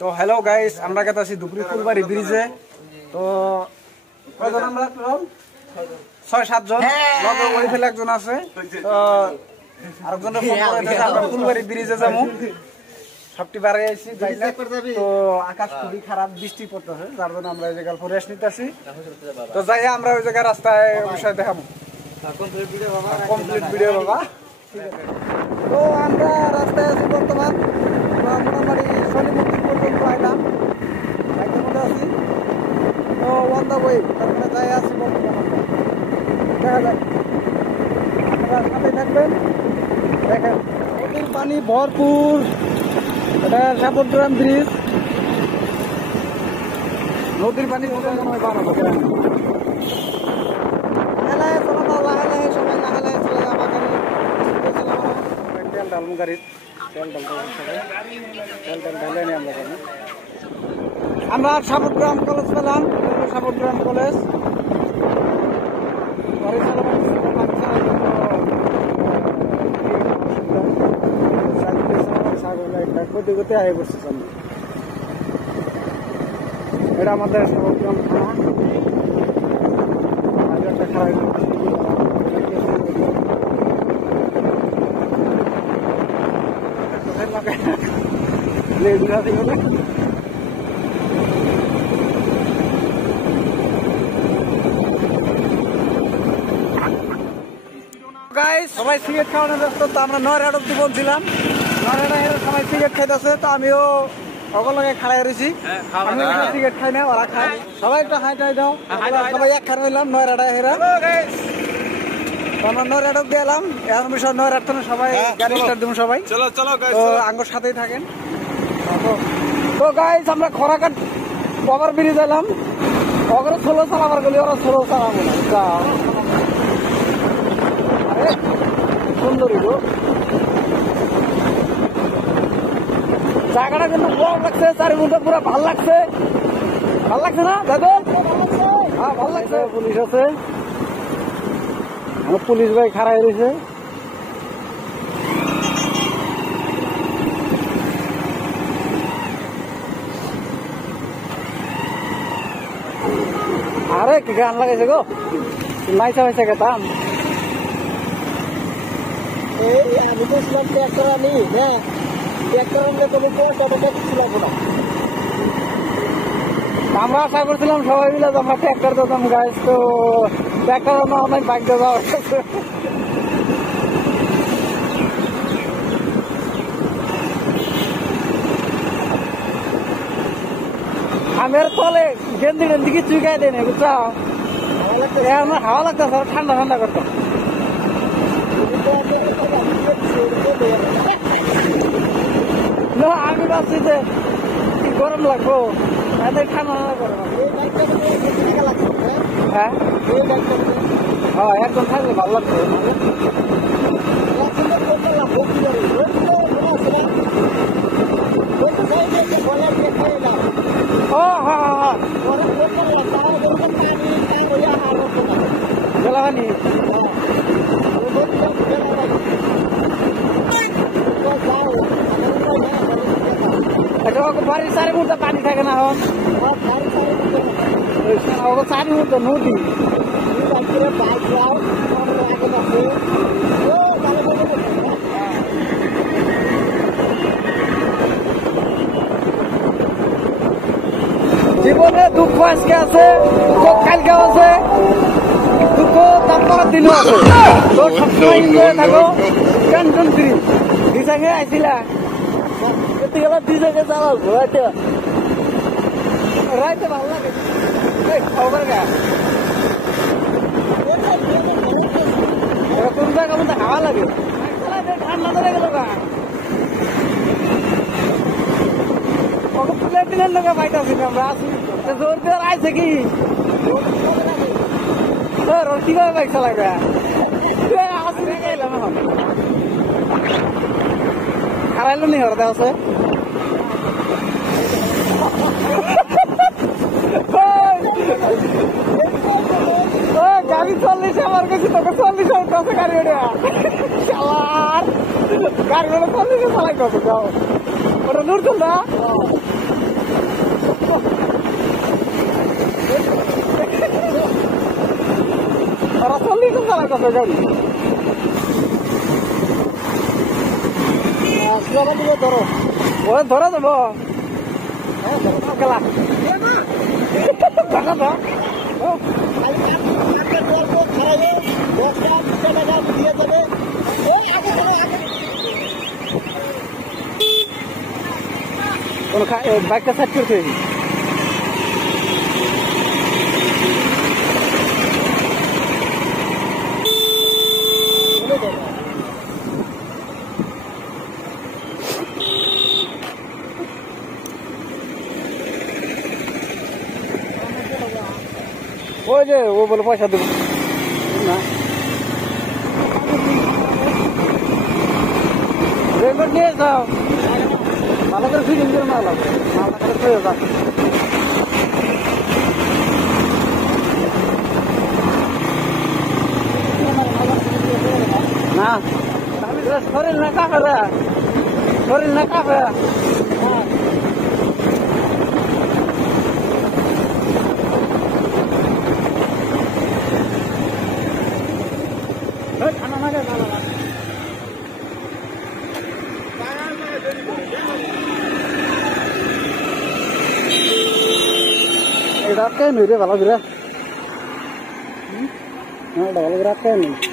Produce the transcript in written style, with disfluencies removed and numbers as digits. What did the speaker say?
তো hello guys, আমরা গেতে আছি দুপুরি ফুলবাড়ি ব্রিজে। তো কয়জন আমরা? 6-7 জন। লগে ওই ফেলে একজন আছে। তো আরেকজনের ফোন করে দিয়েছে আমরা ফুলবাড়ি ব্রিজে যাবো। সবটি বাড়ি আইছি বাইরে। তো আকাশ খুবই খারাপ, বৃষ্টি পড়তেছে, যার জন্য আমরা এই জায়গায় রেস্ট নিতেছি। তো যাই আমরা ওই জায়গায় রাস্তায় অবশ্যই দেখাবো কমপ্লিট ভিডিও বাবা। তো আমরা রাস্তায় আছি বর্তমান। মোটামুটি শনি মন্দির পর্যন্ত আইলাম, বাইকের মধ্যে আছি। তো ওয়ান দা ওয়ে, তারপরে যাই আছি বর্তমান। দেখা যাক, আপনারা সাথে থাকবেন। দেখেন নদীর পানি ভরপুর। এটা সাপুরগ্রাম ব্রিজ। নদীর পানি মনে হয় বাড়াবো। লাহে চলানো, লাহে লাহে সবাই লাহে লাহে চলে যাওয়া গাড়ি। তেল ডালমু গাড়ির, তেল ঢালে নি আমরা জানি। আমরা সাপুরগ্রাম কলেজ পেলাম, সাপুরগ্রাম কলেজ। গতি আগে বসছি সামনে। এটা আমাদের সাপুরগ্রাম থানা। একটা খারাপ সবাই সিগারেট খাওয়ানো ব্যস্ত। তো আমরা নয়রাট অব্দি বলছিলাম, নয়রাট সবাই সিগারেট খাইতেছে। তো আমিও অগলগে খাড়াই রয়েছি। আমি সিগারেট খাই না, ওরা খায়। সবাই একটু হাই টাই দাও। সবাই এক খাড়া হইলাম নয়রাটা হেরা। আমরা নয়রাট অব্দি এলাম। এখন বিষয় নয়রাট তো সবাই গাড়ি স্টার্ট দিব সবাই। তো আঙ্গুর সাথেই থাকেন। তো গাইস আমরা খরাঘাট ওভার ব্রিজ এলাম। ওগুলো ষোলো চালাবার গেলে ওরা ষোলো চালাবো না। সুন্দরী গো জায়গাটা, কিন্তু বড় লাগছে, চারিমুখে পুরো ভাল লাগছে। ভাল লাগছে না দাদা? হ্যাঁ ভাল লাগছে। পুলিশ আছে, পুলিশ ভাই খাড়াই রয়েছে। আরে কি গান লাগাইছে গো, মাইসা মাইসা গেতাম। আমি তো ছিলাম ট্র্যাক্টর আনি, হ্যাঁ ট্র্যাক্টর আনলে তুমি ছিলাম না। আমরা আশা করছিলাম সবাই মিলে আমরা ট্র্যাক্টর দিতাম গাইস। তো ট্র্যাক্টর অনেক বাইক দিয়ে যাওয়া হয়েছে। আমি আর তলে গেন্দি টেন্দি কিছু গায়ে দেয় না, বুঝছো? আমার হাওয়া লাগতেছে, ঠান্ডা ঠান্ডা করতো। আমি ভাবছি যে গরম লাগবো, ঠান্ডা ঠান্ডা করে। হ্যাঁ হ্যাঁ একদম থাকলে ভালো লাগতো। ও হ্যাঁ হ্যাঁ জেলাহানি বাড়ির চারি মুহূর্তে পানি থাকে না। এখন চারি মুহূর্তে নদী। জীবনে দুঃখ আজকে আছে, দুঃখ কালকে আছে, দুঃখ তারপরের দিনও আছে। তো সবসময় এনজয় থাকো, টেনশন ফ্রি। দিশাকে আইছিলা দিশাকে চালাও রাইতে, রাইতে ভালো লাগে। খবর গা কোন জায়গা মধ্যে হাওয়া লাগে, ঠান্ডা ধরে গেল গা। প্লেটিনের লোক পাইতেছি আমরা আসি, জোর দিয়ে আইছে কি কিভাবে বাইক চালাবে? হারাইলো নি হরদে আছে। গাড়ি 40 আমার কাছে, তোকে 40 কাছে গাড়ি ওটা গাড়ি 40 চালাই কত যাও ওটা নূর চল না। Orang soli tu salah kau jadi. Siapa tu doro? Oh, doro tu bo. Kalah. Kalah bo. Oh. Kau nak baik ke satu tu? Oh je, वो बोलो पैसा दो ना रेकॉर्ड नहीं था माला कर फिर इंजन माला कर फिर होगा ना शरीर ना काफे शरीर ना काफे रात का नहीं रे वाला गिरा हाँ डबल गिरा का नहीं